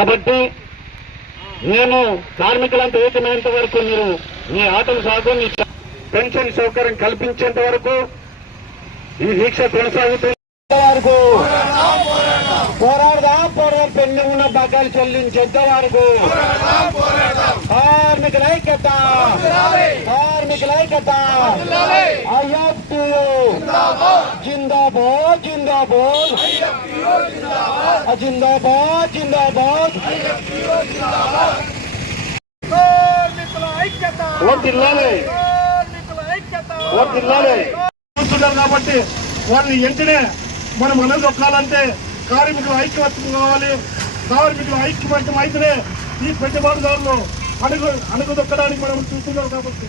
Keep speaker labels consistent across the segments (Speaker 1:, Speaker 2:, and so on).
Speaker 1: కాబట్టి నేను కార్మికులంతా ఏకమైనంత వరకు మీరు మీ ఆటలు సాగు మీ పెన్షన్ సౌకర్యం కల్పించేంత వరకు ఈ దీక్ష కొనసాగుతుంది. వరకు పెండింగ్ ఉన్న బకాయిలు చెల్లించేంత వరకు. కార్మికుల ఐక్యత. కార్మికుల ఐక్యత. ఐఎఫ్టియు జిందాబాద్ జిందాబాద్. జిందాబాద్ జిందాబాద్.
Speaker 2: కార్మికుల ఐక్యత. కార్మికుల ఐక్యత.
Speaker 3: కాబట్టి వాళ్ళని వెంటనే మనం అనదొక్కాలంటే కార్మికులు ఐక్యమత్యం కావాలి. కార్మికులు ఐక్యమత్యం అయితేనే ఈ పెట్టుబడిదారులు అణుగు అణుగుదొక్కడానికి మనం చూస్తున్నాం కాబట్టి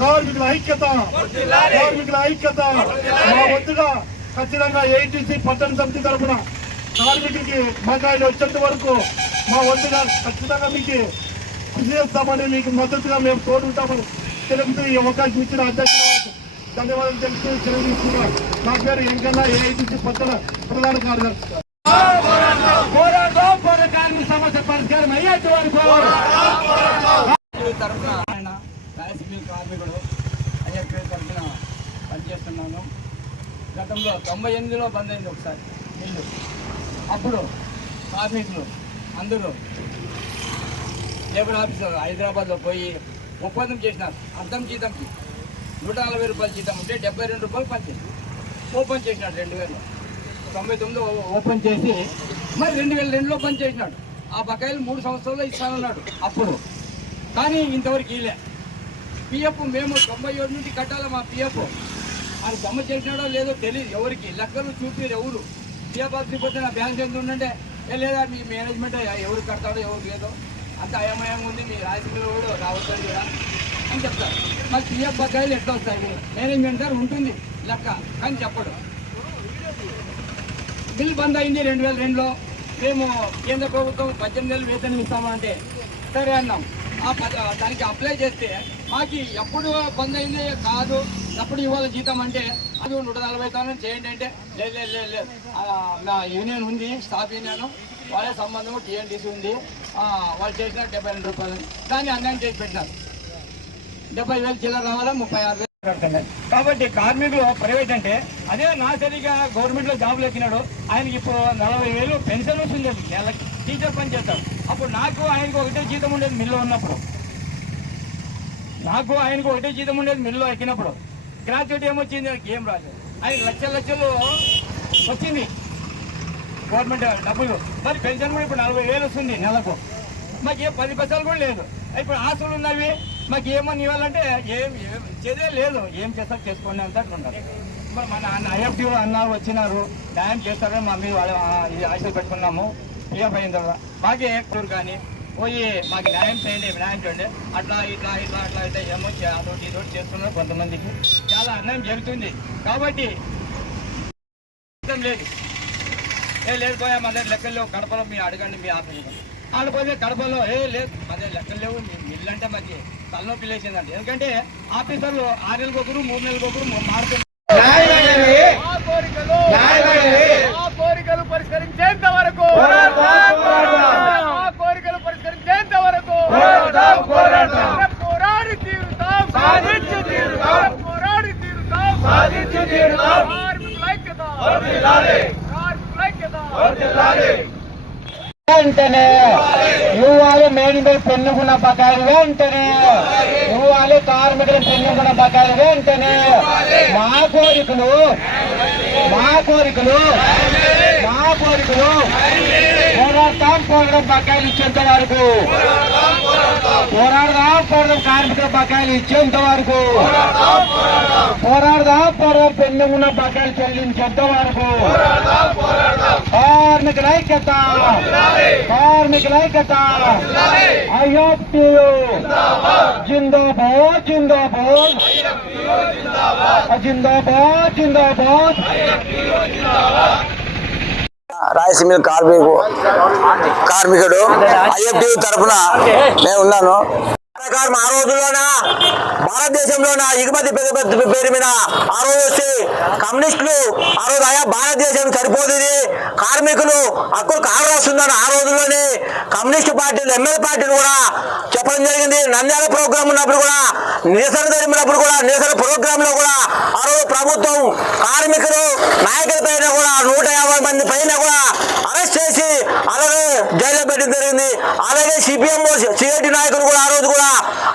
Speaker 3: కార్మికుల ఐక్యత కార్మికుల ఐక్యత మా వద్దుగా ఖచ్చితంగా ఏటీసీ పట్టణ సమితి తరఫున కార్మికులకి బకాయిలు వచ్చేంత వరకు మా వద్దుగా ఖచ్చితంగా మీకు కృషి చేస్తామని మీకు మద్దతుగా మేము తోడుంటామని తెలుపుతూ ఈ అవకాశం ఇచ్చిన అధ్యక్షులకు ధన్యవాదాలు తెలుపుతూ తెలియజేస్తున్నారు నా పేరు ఎంకన్నా ఏఐటీసీ పట్టణ ప్రధాన కార్యదర్శి.
Speaker 1: కార్మిక సమస్య పరిష్కారం అయ్యేంత వరకు
Speaker 4: తరఫున ఆయన రాయలసీమ కార్మికుడు ఐఎఫ్ఏ తరఫున పనిచేస్తున్నాను గతంలో తొంభై ఎనిమిదిలో బంద్ అయింది ఒకసారి ఇల్లు అప్పుడు కార్మికులు అందరూ లేబర్ ఆఫీసర్ హైదరాబాద్లో పోయి ఒప్పందం చేసినారు అర్థం జీతంకి నూట నలభై రూపాయలు జీతం ఉంటే డెబ్బై రెండు రూపాయలు పనిచేసి ఓపెన్ చేసినాడు రెండు వేలు తొంభై తొమ్మిది ఓపెన్ చేసి మరి రెండు వేల రెండులో పని చేసినాడు. ఆ బకాయిలు మూడు సంవత్సరాల్లో ఇస్తానన్నాడు అప్పుడు. కానీ ఇంతవరకు ఇలే పిఎఫ్ మేము తొంభై ఏడు నుండి కట్టాలి మా పిఎఫ్. అది జమ చేసినాడో లేదో తెలియదు ఎవరికి. లెక్కలు చూపిరు ఎవరు. పిఎఫ్ ఆఫీస్కి పోతే నా బ్యాంక్ ఎంత ఉండంటే లేదా మీ మేనేజ్మెంట్ ఎవరు కడతాడో ఎవరు లేదో. అంత అయమయం ఉంది మీ రాజకీయ కూడా రావద్దని కూడా అని చెప్తారు. మరి పిఎఫ్ బకాయిలు ఎట్లా వస్తాయి? మేనేజ్మెంట్ దగ్గర ఉంటుంది లెక్క కానీ చెప్పడు. బిల్ బంద్ అయింది రెండు వేల రెండులో. మేము కేంద్ర ప్రభుత్వం పద్దెనిమిది వేలు వేతనం ఇస్తామంటే సరే అన్నాం. ఆ దానికి అప్లై చేస్తే మాకు ఎప్పుడు బంద్ అయింది కాదు ఎప్పుడు ఇవ్వాలి జీతం అంటే అది నూట నలభై తాను చేయండి అంటే లేదు లేదు లేదు లేదు. నా యూనియన్ ఉంది స్టాఫ్ యూనియన్ వాళ్ళ సంబంధం టీఎన్టీసీ ఉంది. వాళ్ళు చేసిన డెబ్బై రెండు రూపాయలు. దాన్ని అన్యాయం చేసి పెట్టినారు. డెబ్బై వేలు చిల్లర రావాలా ముప్పై ఆరు కాబట్టి కార్మికులు ప్రైవేట్ అంటే అదే నా సరిగా గవర్నమెంట్లో జాబ్ ఎక్కినాడు ఆయనకి ఇప్పుడు నలభై వేలు పెన్షన్ వస్తుంది. నెలకి టీచర్ పని చేస్తాం అప్పుడు నాకు ఆయనకు ఒకటే జీతం ఉండేది మిల్లు ఉన్నప్పుడు. నాకు ఆయనకు ఒకటే జీతం ఉండేది మిల్లు ఎక్కినప్పుడు. గ్రాడ్యుయేట్ ఏమొచ్చింది ఏం రాలేదు. ఆయన లక్షల లక్షలు వచ్చింది గవర్నమెంట్ డబ్బులు. మరి పెన్షన్ కూడా ఇప్పుడు నలభై వేలు వస్తుంది నెలకు. మాకు ఏ పది పైసలు కూడా లేదు. ఇప్పుడు ఆస్తులు ఉన్నవి మాకు ఏమని ఇవ్వాలంటే ఏం చేదే లేదు. ఏం చేస్తారు చేసుకోండి అంతా ఉన్నారు మరి మన అన్న ఐఎఫ్టీలో అన్నారు వచ్చినారు. న్యాయం చేస్తారని మా మీద వాళ్ళ ఆశలు పెట్టుకున్నాము. పిఎఫ్ అయిన తర్వాత. మాకే టూర్ కానీ పోయి మాకు న్యాయం చేయండి న్యాయం చేయండి. అట్లా ఇట్లా ఇట్లా అట్లా ఇట్లా ఏమో అదొకటి ఇదొకటి చేస్తున్నారు కొంతమందికి. చాలా అన్యాయం జరుగుతుంది. కాబట్టి లేదు. ఏ లేదు పోయా మా దగ్గర లెక్కల్లో కడపలో మీ అడగండి మీ ఆఫీస్ వాళ్ళు పోతే కడపలో ఏ లేదు దగ్గర లెక్కలు లేవు. మిల్లు అంటే మాకు తలనొప్పి లేచిందండి. ఎందుకంటే ఆఫీసర్లు ఆరు నెలలకు ఒకరు మూడు నెలలకు ఒకరు మారుతున్నారు
Speaker 2: ఆ కోరికలు ఆ కోరికలు పరిష్కరించేంత వరకు కోరికలు పరిష్కరించేంత వరకు పోరాడి తీరుతాం. సాధించి తీరుతాం. పోరాడి తీరుతాం. సాధించి తీరుతాం. కార్మికుల ఐక్యత. కార్మికుల ఐక్యత.
Speaker 1: వెంటనే ఇవ్వాలి మేనిపై పెన్నుకున్న బకాయిలు వెంటనే. ఇవ్వాలి కార్మికులు పెన్నుకున్న బకాయిలు వెంటనే. మా కోరికలు మా కోరికలు మా కోరికలు పోరాడతాం పోరాడడం బకాయిలు ఇచ్చేంత వరకు. పోరాడదాం పోరాడడం కార్మికుల బకాయిలు ఇచ్చేంత వరకు. పోరాడదాం పోరాడడం ఉన్న బకాయిలు చెల్లించేంత వరకు. కార్మికుల ఐక్యత కార్మికుల ఐక్యత. ఐఎఫ్టియు జిందాబాద్ జిందాబాద్. జిందాబాద్ జిందాబాద్.
Speaker 5: రాయలసీమ కార్మికు కార్మికుడు ఐఎఫ్టీ తరఫున నేను ఉన్నాను.
Speaker 6: ప్రకారం ఆ రోజుల్లోన? భారతదేశంలోన? ఎగుమతి పెద్ద పేరు మీద ఆ రోజు వచ్చి కమ్యూనిస్టులు ఆ రోజు ఆయా భారతదేశం సరిపోదు కార్మికులు హక్కులు కారు రాస్తుందని ఆ రోజుల్లోనే కమ్యూనిస్ట్ పార్టీలు ఎమ్మెల్యే పార్టీలు కూడా చెప్పడం జరిగింది. నంద్యాల ప్రోగ్రాం ఉన్నప్పుడు కూడా నిరసన జరిపినప్పుడు కూడా నిరసన ప్రోగ్రామ్లో కూడా ఆ రోజు ప్రభుత్వం కార్మికులు నాయకుల పైన కూడా నూట యాభై మంది పైన కూడా అరెస్ట్ చేసి అలాగే జైల్లో పెట్టడం జరిగింది. అలాగే సిపిఎం సిఐటి నాయకులు కూడా ఆ రోజు కూడా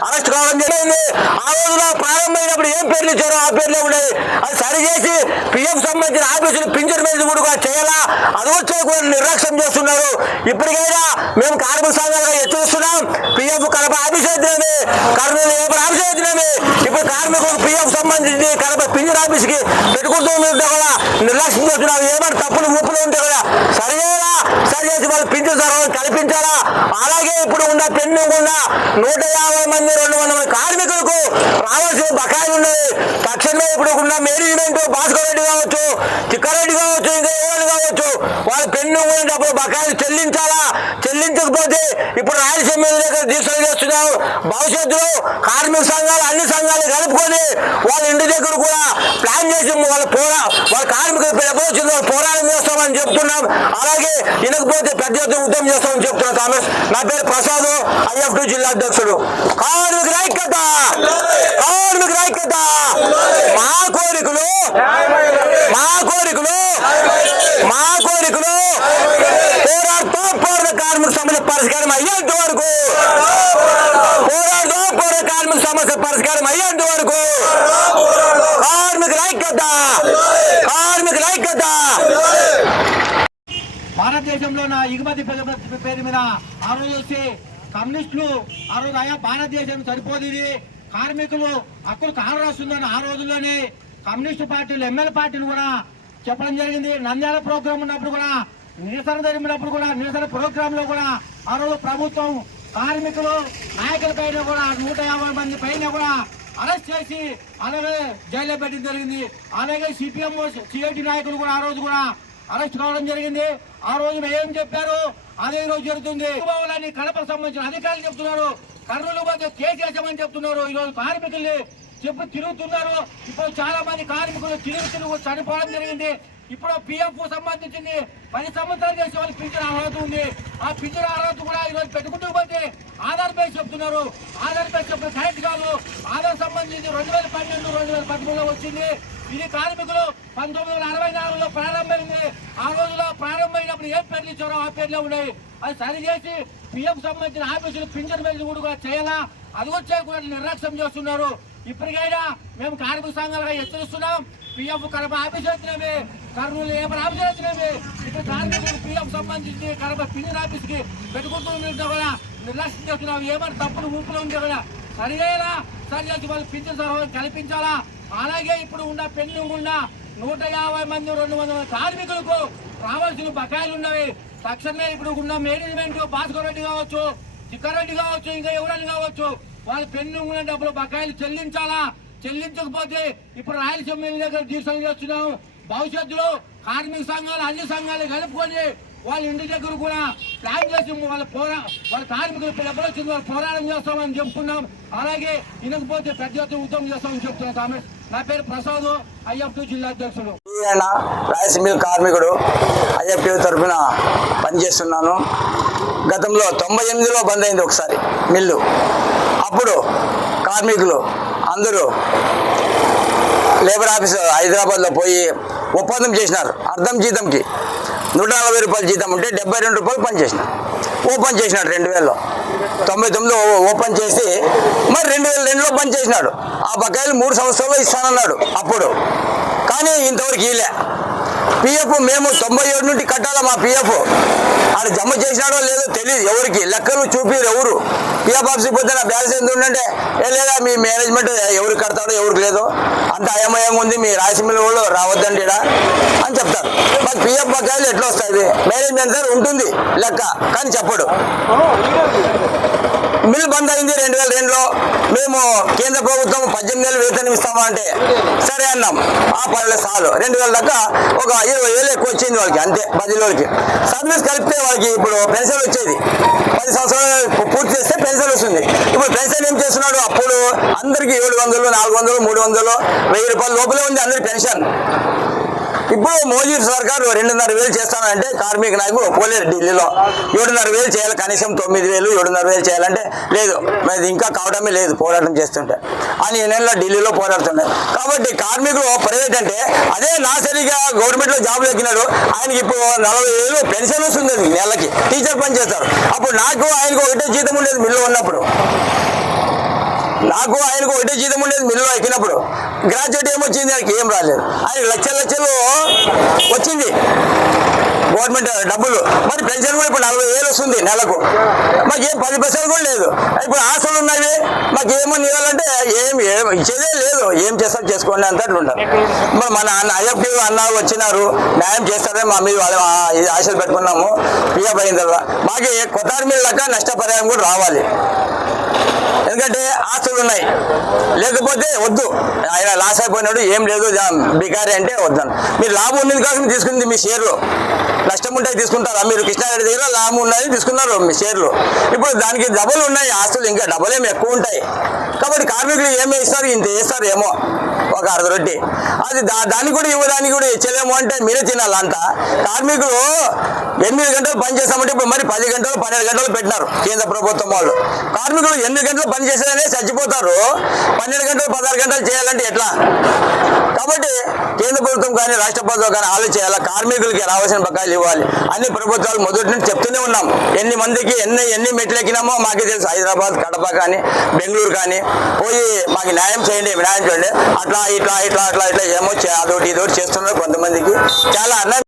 Speaker 6: అరెస్ట్ కావడం జరిగింది. ఆ రోజులో ప్రారంభమైనప్పుడు ఏం పేర్లు ఇచ్చారో ఆ పేర్లే ఉండేది అది సరిచేసి పిఎం సంబంధించిన ఆఫీసులు పింఛన్ మీద కూడా చేయాలా? అది వచ్చే కూడా నిర్లక్ష్యం చేస్తున్నారు. ఇప్పటికైనా మేము కార్మిక సంఘాలుగా హెచ్చరిస్తున్నాం. పిఎఫ్ కడప ఆఫీస్ అయితేనే కర్నూలు మీకు పిఎఫ్ సంబంధించి కడప పింజర్ ఆఫీస్కి పెట్టుకుంటూ ఉంటే కూడా నిర్లక్ష్యం చేస్తున్నారు ఏమైనా తప్పులు ఊపులు ఉంటే కూడా సరి చేసి వాళ్ళు పింఛన్ సర్వం కల్పించాలా? అలాగే ఇప్పుడు ఉన్న పెన్ను ఉన్న నూట యాభై మంది రెండు వందల మంది కార్మికులకు రావాల్సిన బకాయిలు ఉన్నాయి. తక్షణమే ఇప్పుడు ఉన్న మేనేజ్మెంట్ భాస్కర్ రెడ్డి కావచ్చు చిక్కారెడ్డి కావచ్చు ఇంకా ఎవరు కావచ్చు వాళ్ళ పెన్ను ఉన్నప్పుడు బకాయిలు చెల్లించాలా? చెల్లించకపోతే ఇప్పుడు రాయలసీమ దగ్గర దీక్షలు చేస్తున్నారు. భవిష్యత్తులో కార్మిక సంఘాలు అన్ని సంఘాలు కలుపుకొని వాళ్ళ ఇంటి దగ్గర కూడా ప్లాన్ చేసి వాళ్ళ పోరా వాళ్ళ కార్మికులు పోరాటం చేస్తామని చెప్తున్నాం. అలాగే వినకపోతే పెద్ద ఎత్తున ఉద్యమం చేస్తామని చెప్తున్నాం కాంగ్రెస్ నా పేరు ప్రసాద్ ఐఎఫ్ టూ జిల్లా అధ్యక్షుడు. కార్మికుల ఐక్యత! కార్మికుల ఐక్యత! మా కోరికలు మా కోరికలు మా కోరికలు పోరాడుతూ పౌర కార్మిక సమస్య పరిష్కారం అయ్యేంత వరకు! పోరాడుతూ పౌర కార్మిక సమస్య పరిష్కారం అయ్యేంత వరకు! ఐక్యత! కార్మికుల ఐక్యత!
Speaker 1: భారతదేశంలో నా ఎగుమతి పేరు మీద ఆ రోజు వచ్చి కమ్యూనిస్టులు ఆ రోజు ఆయా భారతదేశం సరిపోదు ఇది కార్మికులు హక్కులు కారు రాస్తుందని ఆ రోజుల్లోనే కమ్యూనిస్టు పార్టీలు ఎమ్మెల్యే పార్టీలు కూడా చెప్పడం జరిగింది. నంద్యాల ప్రోగ్రాం ఉన్నప్పుడు కూడా నిరసన జరిపినప్పుడు కూడా నిరసన ప్రోగ్రామ్లో కూడా ఆ రోజు ప్రభుత్వం కార్మికులు నాయకుల పైన కూడా నూట యాభై మంది పైన కూడా అరెస్ట్ చేసి అలాగే జైల్లో పెట్టడం జరిగింది. అలాగే సిపిఎం సిఐటి నాయకులు కూడా ఆ రోజు కూడా అరెస్ట్ కావడం జరిగింది. ఆ రోజు ఏం చెప్పారు అదే రోజు జరుగుతుంది. భవనాన్ని కడప సంబంధించిన అధికారులు చెప్తున్నారు. కర్నూలు మధ్య కేసేసామని చెప్తున్నారు. ఈ రోజు కార్మికుల్ని చెప్పు తిరుగుతున్నారు. ఇప్పుడు చాలా మంది కార్మికులు తిరుగుతున్న తిరుగు చనిపోవడం జరిగింది. ఇప్పుడు పిఎఫ్ సంబంధించింది పది సంవత్సరాలు చేసే వాళ్ళు పింఛన్ అర్హత ఉంది. ఆ పింఛన్ అర్హత కూడా ఈ రోజు పెట్టుకుంటూ పోతే ఆధార్ పేరు చెప్తున్నారు. ఆధార్ పేరు చెప్పిన కరెక్ట్ కాదు. ఆధార్ సంబంధించి రెండు వేల పన్నెండు రెండు వేల పదమూడులో వచ్చింది. ఇది కార్మికులు పంతొమ్మిది వందల అరవై నాలుగులో ప్రారంభమైంది. ఆ రోజులో ప్రారంభమైనప్పుడు ఏం పేర్లు ఇచ్చారో ఆ పేర్లే ఉన్నాయి. అది సరిచేసి పిఎఫ్ సంబంధించిన ఆఫీసులు పింఛన్ మీద కూడా చేయాలా? అది వచ్చే కూడా నిర్లక్ష్యం చేస్తున్నారు. ఇప్పటికైనా మేము కార్మిక సంఘాలుగా హెచ్చరిస్తున్నాం. పిఎఫ్ కడప ఆఫీస్ వచ్చినామే కర్నూలు లేబర్ ఆఫీస్ వచ్చినామే ఇప్పుడు కార్మికులు పిఎఫ్ సంబంధించి కడప పింఛన్ ఆఫీస్కి పెట్టుకుంటూ ఉంటే కూడా నిర్లక్ష్యం చేస్తున్నాం ఏమైనా తప్పులు ఊపులో ఉంటే కూడా సరిగేలా సరి చేసి వాళ్ళు పింఛన్ సర్వం కల్పించాలా? అలాగే ఇప్పుడు ఉన్న పెన్ను ఉన్న నూట యాభై మంది రెండు వందల మంది కార్మికులకు రావాల్సిన బకాయిలు ఉన్నవి. తక్షణమే ఇప్పుడు ఉన్న మేనేజ్మెంట్ భాస్కర్ రెడ్డి కావచ్చు చిక్కారెడ్డి కావచ్చు ఇంకా ఎవరైనా కావచ్చు వాళ్ళ పెన్ను ఉన్న డబ్బులు బకాయిలు చెల్లించాలా? చెల్లించకపోతే ఇప్పుడు రాయలసీమ దగ్గర దీక్షలు చేస్తున్నాం. భవిష్యత్తులో కార్మిక సంఘాలు అన్ని సంఘాలు కలుపుకొని వాళ్ళ ఇంటి దగ్గర కూడా ప్లాన్ చేసి వాళ్ళ పోరా వాళ్ళ కార్మికులు ఎప్పుడు వాళ్ళు పోరాటం చేస్తామని చెప్తున్నాం అలాగే ఇనకపోతే పెద్ద ఎత్తున ఉద్యమం చేస్తామని చెప్తున్నాం కామెంట్ నా పేరు ప్రసాద్ ఐఎఫ్టీ జిల్లా అధ్యక్షుడు.
Speaker 6: ఈయన రాయలసీమ కార్మికుడు ఐఎఫ్టీ తరఫున పనిచేస్తున్నాను. గతంలో తొంభై ఎనిమిదిలో బంద్ అయింది ఒకసారి మిల్లు. అప్పుడు కార్మికులు అందరూ లేబర్ ఆఫీస్ హైదరాబాద్లో పోయి ఒప్పందం చేసినారు అర్థం జీతంకి. నూట నలభై రూపాయల జీతం ఉంటే డెబ్బై రెండు రూపాయలు పనిచేసిన ఓపెన్ చేసినాడు రెండు వేలలో. తొంభై తొమ్మిదిలో ఓపెన్ చేసి మరి రెండు వేల రెండులో పని చేసినాడు. ఆ బకాయిలు మూడు సంవత్సరాల్లో ఇస్తానన్నాడు అప్పుడు. కానీ ఇంతవరకు ఇలే పిఎఫ్ మేము తొంభై ఏడు నుండి కట్టాలా మా పిఎఫ్? ఆడ జమ చేసినాడో లేదో తెలియదు ఎవరికి? లెక్కలు చూపిరు ఎవరు? పిఎఫ్ ఆఫీస్కి పోతే నా బ్యాలెన్స్ ఎంత ఉందంటే ఏ లేదా మీ మేనేజ్మెంట్ ఎవరికి కడతాడో ఎవరికి లేదో అంత అయమయంగా ఉంది మీ రాయలసీమ వాళ్ళు రావద్దండి అని చెప్తారు. మరి పిఎఫ్ బకాయిలు ఎట్లా వస్తాయి? మేనేజ్మెంట్ సార్ ఉంటుంది లెక్క కానీ చెప్పడు.
Speaker 5: మిల్ బంద్ అయింది రెండు వేల రెండులో. మేము కేంద్ర ప్రభుత్వం పద్దెనిమిది వేలు వేతనం ఇస్తామా అంటే సరే అన్నాం. ఆ పనులు చాలు రెండు వేల దాకా ఒక ఇరవై వేలు ఎక్కువ వచ్చింది వాళ్ళకి అంతే బదిలీలకి. సర్వీస్ కలిపితే వాళ్ళకి ఇప్పుడు పెన్షన్ వచ్చేది. పది సంవత్సరాలు పూర్తి చేస్తే పెన్షన్ వస్తుంది. ఇప్పుడు పెన్షన్ ఏం చేస్తున్నాడు? అప్పుడు అందరికీ ఏడు వందలు నాలుగు వందలు మూడు వందలు వెయ్యి రూపాయల లోపలే ఉంది అందరి పెన్షన్. ఇప్పుడు మోదీ సర్కారు రెండున్నర వేలు చేస్తానంటే కార్మిక నాయకులు ఒప్పుకోలేరు ఢిల్లీలో. ఏడున్నర వేలు చేయాలి కనీసం తొమ్మిది వేలు ఏడున్నర వేలు చేయాలంటే లేదు. మరి ఇంకా కావడమే లేదు పోరాటం చేస్తుంటే. అని ఈ నెలలో ఢిల్లీలో పోరాడుతున్నాయి కాబట్టి కార్మికులు ప్రైవేట్ అంటే అదే నా సరిగా గవర్నమెంట్లో జాబ్ ఎక్కినాడు. ఆయనకి ఇప్పుడు నలభై వేలు పెన్షన్ వస్తుంది నెలకి. టీచర్ పని చేస్తారు. అప్పుడు నాకు ఆయనకు ఒకటే జీతం ఉండేది మిల్లు ఉన్నప్పుడు. నాకు ఆయనకు ఒకటే జీతం ఉండేది మిల్లు ఎక్కినప్పుడు గ్రాడ్యుయేట్ ఏమొచ్చింది ఆయనకి? ఏం రాలేదు. ఆయన లక్షల లక్షలు వచ్చింది. గవర్నమెంట్ డబ్బులు. మరి పెన్షన్ కూడా ఇప్పుడు నలభై వేలు వస్తుంది నెలకు. మాకు ఏం పది పైసలు కూడా లేదు. ఇప్పుడు ఆశలు ఉన్నాయి. మాకు ఏమని ఇవ్వాలంటే ఏం ఏం ఇచ్చేదే లేదు. ఏం చేస్తారు చేసుకోండి అంతట్లు ఉంటారు మరి మన అన్న అయ్యప్ప అన్న వచ్చినారు. న్యాయం చేస్తారని మా మీద వాళ్ళ- ఇది ఆశలు పెట్టుకున్నాము. పిఎఫ్ అయిన తర్వాత మాకు కొత్త మీద లెక్క నష్టపరిహారం కూడా రావాలి. ఎందుకంటే ఆస్తులు ఉన్నాయి. లేకపోతే వద్దు. ఆయన లాస్ అయిపోయినాడు ఏం లేదు జా- బికారి అంటే వద్దాను మీరు లాభం ఉన్నది కోసం తీసుకుంది మీ షేర్లు. నష్టం ఉంటే తీసుకుంటారా? మీరు కృష్ణారెడ్డి దగ్గర లాభం ఉన్నది తీసుకున్నారు మీ షేర్లు. ఇప్పుడు దానికి డబుల్ ఉన్నాయి ఆస్తులు ఇంకా డబుల్ ఏమి ఎక్కువ ఉంటాయి. కాబట్టి కార్మికులు ఏమి ఇస్తారు? ఇంత వేస్తారు ఏమో. ఒక అర్ధ రొట్టె. అది దానికి దాన్ని కూడా ఇవ్వడానికి కూడా ఇచ్చలేము అంటే మీరే తినాలి అంత కార్మికులు ఎనిమిది గంటలు పని చేస్తామంటే ఇప్పుడు మరి పది గంటలు పన్నెండు గంటలు పెట్టినారు కేంద్ర ప్రభుత్వం వాళ్ళు. కార్మికులు ఎనిమిది గంటలు పని చేసేదనే చచ్చిపోతారు. పన్నెండు గంటలు పదహారు గంటలు చేయాలంటే ఎట్లా? కాబట్టి కేంద్ర ప్రభుత్వం కానీ రాష్ట్ర ప్రభుత్వం కానీ ఆలోచించాలి? కార్మికులకి రావాల్సిన బకాయిలు ఇవ్వాలి. అన్ని ప్రభుత్వాలు మొదటి నుంచి చెప్తూనే ఉన్నాం. ఎన్ని మందికి ఎన్ని ఎన్ని మెట్లు ఎక్కినామో మాకే తెలుసు. హైదరాబాద్ కడప కానీ బెంగళూరు కానీ పోయి మాకు న్యాయం చేయండి న్యాయం చేయండి. అట్లా ఇట్లా ఇట్లా అట్లా ఇట్లా ఏమో అదోటి అదొకటి ఇదొకటి చేస్తున్నారు కొంతమందికి. చాలా అన్న